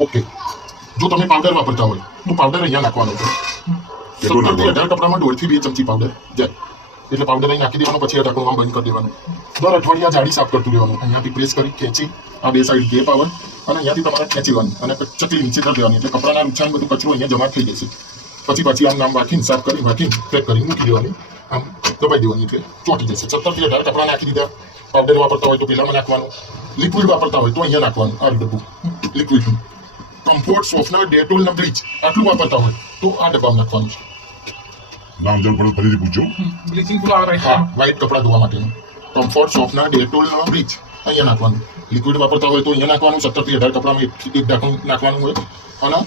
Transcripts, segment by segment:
Okay, જો તમે powder વાપરતા હોય તો પાવડર અહીંયા નાખવાનો છે. 17 થી 18 કપડામાં 1.5 થી 2 ચમચી પાવડર જાય. એટલે પાવડર અહીં નાખી દેવાનો, પછી આ ઢાંકણું આમ બંધ કરી દેવાનું. દર અઠવાડિયા જાડી સાફ કરતું રહેવાનું. અહીંયાથી પ્રેસ કરી ખેંચી આ બે સાઈડ ગેપ આવે અને અહીંયાથી તમારે ખેંચીવાની અને ચકલી નીચે કરી દેવાની. એટલે કપડાના રૂછાન બધું કચરો અહીંયા જમા થઈ જશે. પછી આમ વાકીને સાફ કરી વાકીને પેક કરી મૂકી દેવાની. આમ દબાઈ દેવાની એટલે ચોંટી જશે. 17 થી 18 કપડા નાખી દીધા. પાવડર વાપરતા હોય તો પેલામાં નાખવાનું, લિક્વિડ વાપરતા હોય તો અહીંયા નાખવાનું. આ ડબ્બું લિક્વિડ, કમ્ફર્ટ, સોફ્ટનર, ડેટોલ ને બ્લીચ આટલું વાપરતા હોય તો આ ડબ્બામાં નાખવાનું છે. નામ જલ પડે ફરીથી પૂછજો. બ્લીચિંગ ફૂલ આવે હા, વ્હાઈટ કપડા ધોવા માટેનું કમ્ફર્ટ, સોફ્ટનર, ડેટોલ ને બ્લીચ અહીંયા નાખવાનું. લિક્વિડ વાપરતા હોય તો અહીંયા નાખવાનું. 17 થી 18 કપડામાં એક ઢાંકણું નાખવાનું હોય અને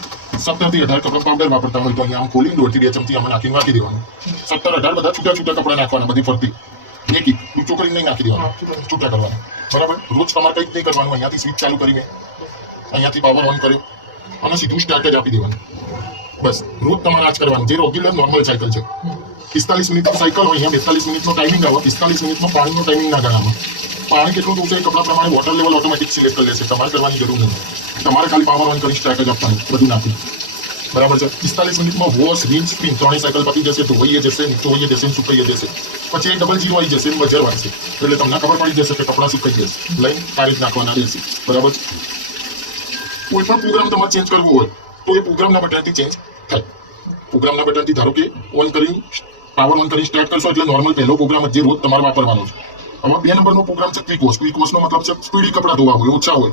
17 થી 18 કપડા પાવડર વાપરતા હોય તો અહીંયા આમ ખોલી 1.5 થી 2 ચમચી આમાં નાખીને વાકી દેવાનું. 17, 18 બધા છૂટા છૂટા કપડા નાખવાના, બધી ફરતી એક એક ઊંચો કરીને નહીં નાખી દેવાનું, છૂટા કરવાના. બરાબર, રોજ તમારે કંઈ જ નહીં કરવાનું. અહીંયાથી સ્વિચ ચાલુ કરીને અહીંયાથી પાવર ઓન કર્યો અને સીધું સ્ટાર્ટ જ આપી દેવાનું. બસ રોજ તમારે આ જ કરવાનું, જે રેગ્યુલર નોર્મલ સાયકલ છે. 45 મિનિટની સાયકલ હોય, અહીંયા 42 મિનિટનો ટાઈમિંગ આવે. 45 મિનિટમાં પાણીનો ટાઈમિંગ ના ગણાવો. પાણી કેટલું જોશે એ કપડા પ્રમાણે વોટર લેવલ ઓટોમેટિક સિલેક્ટ કરી લેશે. તમારે કરવાની જરૂર નથી. તમારે ખાલી પાવર ઓન કરી સ્ટાર્ટ જ આપવાનું, બધું નાખી. બરાબર છે. 45 મિનિટમાં વોશ, રિન્સ, સ્પિન ત્રણેય સાયકલ પતી જશે. ધોવાઈએ જશે, નીચોવાઈએ જશે, સુકાઈએ જશે. પછી એક 00 આવી જશે, બજર વાગશે. એટલે તમને ખબર પડી જશે કે કપડા સુકાઈ જશે. લઈને પાણી નાખવાના રહેશે. બરાબર. કોઈ પણ પ્રોગ્રામ તમારે ચેન્જ કરવો હોય તો એ પ્રોગ્રામના બટનથી ચેન્જ થાય. પ્રોગ્રામના બટનથી ધારો કે ઓન કરી પાવર ઓન કરી સ્ટાર્ટ કરશો એટલે નોર્મલ પહેલો પ્રોગ્રામ જે રોજ તમારે વાપરવાનો છે. હવે 2 નંબરનો પ્રોગ્રામ છે ક્વિક વોશ. ક્વિક વોશનો મતલબ છે સ્પીડી કપડાં ધોવા હોય, ઓછા હોય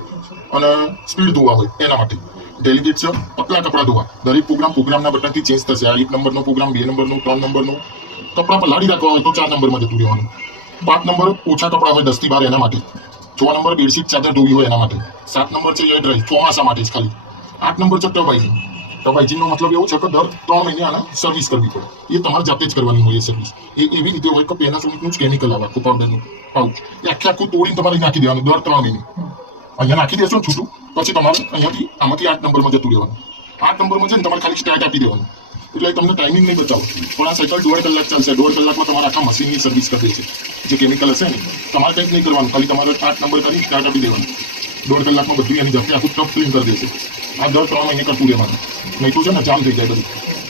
અને સ્પીડ ધોવા હોય એના માટે. ડેલિગેટ છે પતલા કપડાં ધોવા. દરેક પ્રોગ્રામના બટનથી ચેન્જ થશે. આ 1 નંબરનો પ્રોગ્રામ, 2 નંબરનો, 3 નંબરનો. કપડાં પલાળી રાખવા હોય તો 4 નંબરમાં જતું રહેવાનું. 5 નંબર ઓછા કપડાં હોય 10 થી 12 એના માટે. 6 નંબર બેડશીટ ચાદર ધોવી હોય એના માટે. 7 નંબર છે એર ડ્રાય, ચોમાસા માટે જ ખાલી. 8 નંબર છે ટબ હાઇજીન. ટબ હાઇજીનનો મતલબ એવું છે કે દર 3 મહિને આને સર્વિસ કરવી પડે. એ તમારે જાતે જ કરવાની હોય એ સર્વિસ. એ એવી રીતે હોય કે પેનાસોનિકનું જ કેમિકલ આવે, આખું પાવડરનું પાઉચ. એ આખું તોડીને તમારે નાખી દેવાનું દર 3 મહિને. અહીંયા નાખી દેશો ને છૂટું, પછી તમારે અહીંયાથી આમાંથી 8 નંબરમાં જતું રહેવાનું. 8 નંબરમાં છે ને તમારે ખાલી સ્ટાર્ટ આપી દેવાનું. એટલે તમને ટાઈમિંગ નહીં બચાવો, પણ આ સાયકલ 1.5 કલાક ચાલશે. 1.5 કલાકમાં તમારા આખા મશીનની સર્વિસ કરી દેશે. જે કેમિકલ હશે ને તમારે કંઈક નહીં કરવાનું, ખાલી તમારે 8 નંબર કરી સ્ટાર્ટ આપી દેવાનું. 1.5 કલાકમાં બધું એની જાતે આખું ટપ ક્લીન કરી દેશે. આ દર 3 મહિને કરતું રહેવાનું. નહીં તો છે ને જામ થઈ જાય બધું.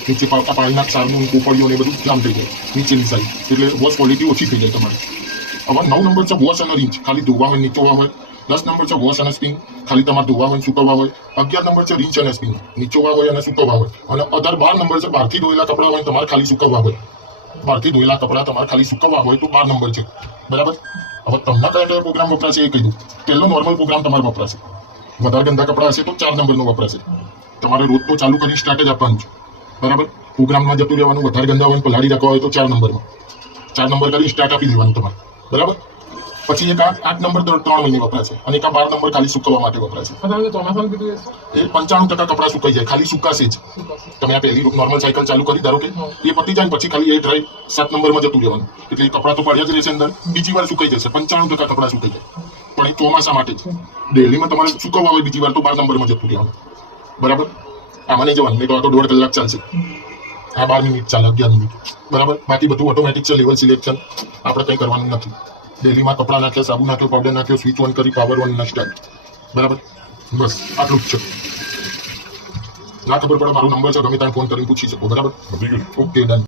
નીચે પાવતા પાણીના ક્ષારનું કોપડીઓ ને બધું જામ થઈ જાય નીચેની સાઈડ. એટલે વોશ ક્વોલિટી ઓછી થઈ જાય તમારે. હવે 9 નંબર છે વોશ અને રિંચ, ખાલી ધોવા હોય નીચોવા હોય. 10 નંબર છે વોશ અને સ્પિન, ખાલી તમારે ધોવા હોય સુકવવા હોય. 11 નંબર છે રિંચ અને સ્પિન, નીચોવા હોય અને સુકવવા હોય. અને 12 નંબર છે બહારથી ધોયેલા કપડાં હોય તમારે ખાલી સુકવવા હોય. બહારથી ધોયેલા કપડાં તમારે ખાલી સુકવવા હોય તો 12 નંબર છે. બરાબર. હવે તમને કયા પ્રોગ્રામ વપરાશે એ કહી દઉં. પહેલો નોર્મલ પ્રોગ્રામ તમારે વપરાશે. વધારે ગંદા કપડાં હશે તો 4 નંબરનો વપરાશે. તમારે રોજ તો ચાલુ કરી સ્ટાર્ટ જ આપવાનું છે. બરાબર. પ્રોગ્રામમાં જતું રહેવાનું. વધારે ગંદા હોય પલાળી રાખવા હોય તો 4 નંબરમાં 4 નંબર કરી સ્ટાર્ટ આપી દેવાનું તમારે. બરાબર. પછી એક 8 નંબર 3 મહિને વપરાશે અને એક 12 નંબર ખાલી સુકવવા માટે વપરાશે. એ 95% કપડાં સુકાઈ જાય, ખાલી સુકાશે જ. તમે આ પહેલી નોર્મલ સાયકલ ચાલુ કરી ધારો કે એ પતી જાય પછી ખાલી એ ડ્રાઈવ 7 નંબરમાં જતું રહેવાનું. એટલે એ કપડાં તો પડ્યા જ રહેશે અંદર, બીજી વાર સુકાઈ જશે. 95% કપડાં સુકાઈ જાય, પણ એ ચોમાસા માટે જ. ડેલીમાં તમારે સુકવવા હોય બીજી વાર તો 12 નંબરમાં જતું રહેવાનું. બરાબર. આમાં નહીં જવાનું, નહીં તો આ તો 1.5 કલાક ચાલશે. આ 12 મિનિટ ચાલે, 11 મિનિટ. બરાબર. બાકી બધું ઓટોમેટિક છે, લેવલ સિલેક્શન આપણે કંઈ કરવાનું નથી. ડેલીમાં કપડાં નાખ્યા, સાબુ નાખ્યો, પાવડર નાખ્યો, સ્વિચ ઓન કરી પાવર ઓન ના સ્ટાર્ટ. બરાબર. બસ આટલું જ છે. ના ખબર પડે મારો નંબર છે, ગમે ત્યાં ફોન કરીને પૂછી શકો. બરાબર. Okay done.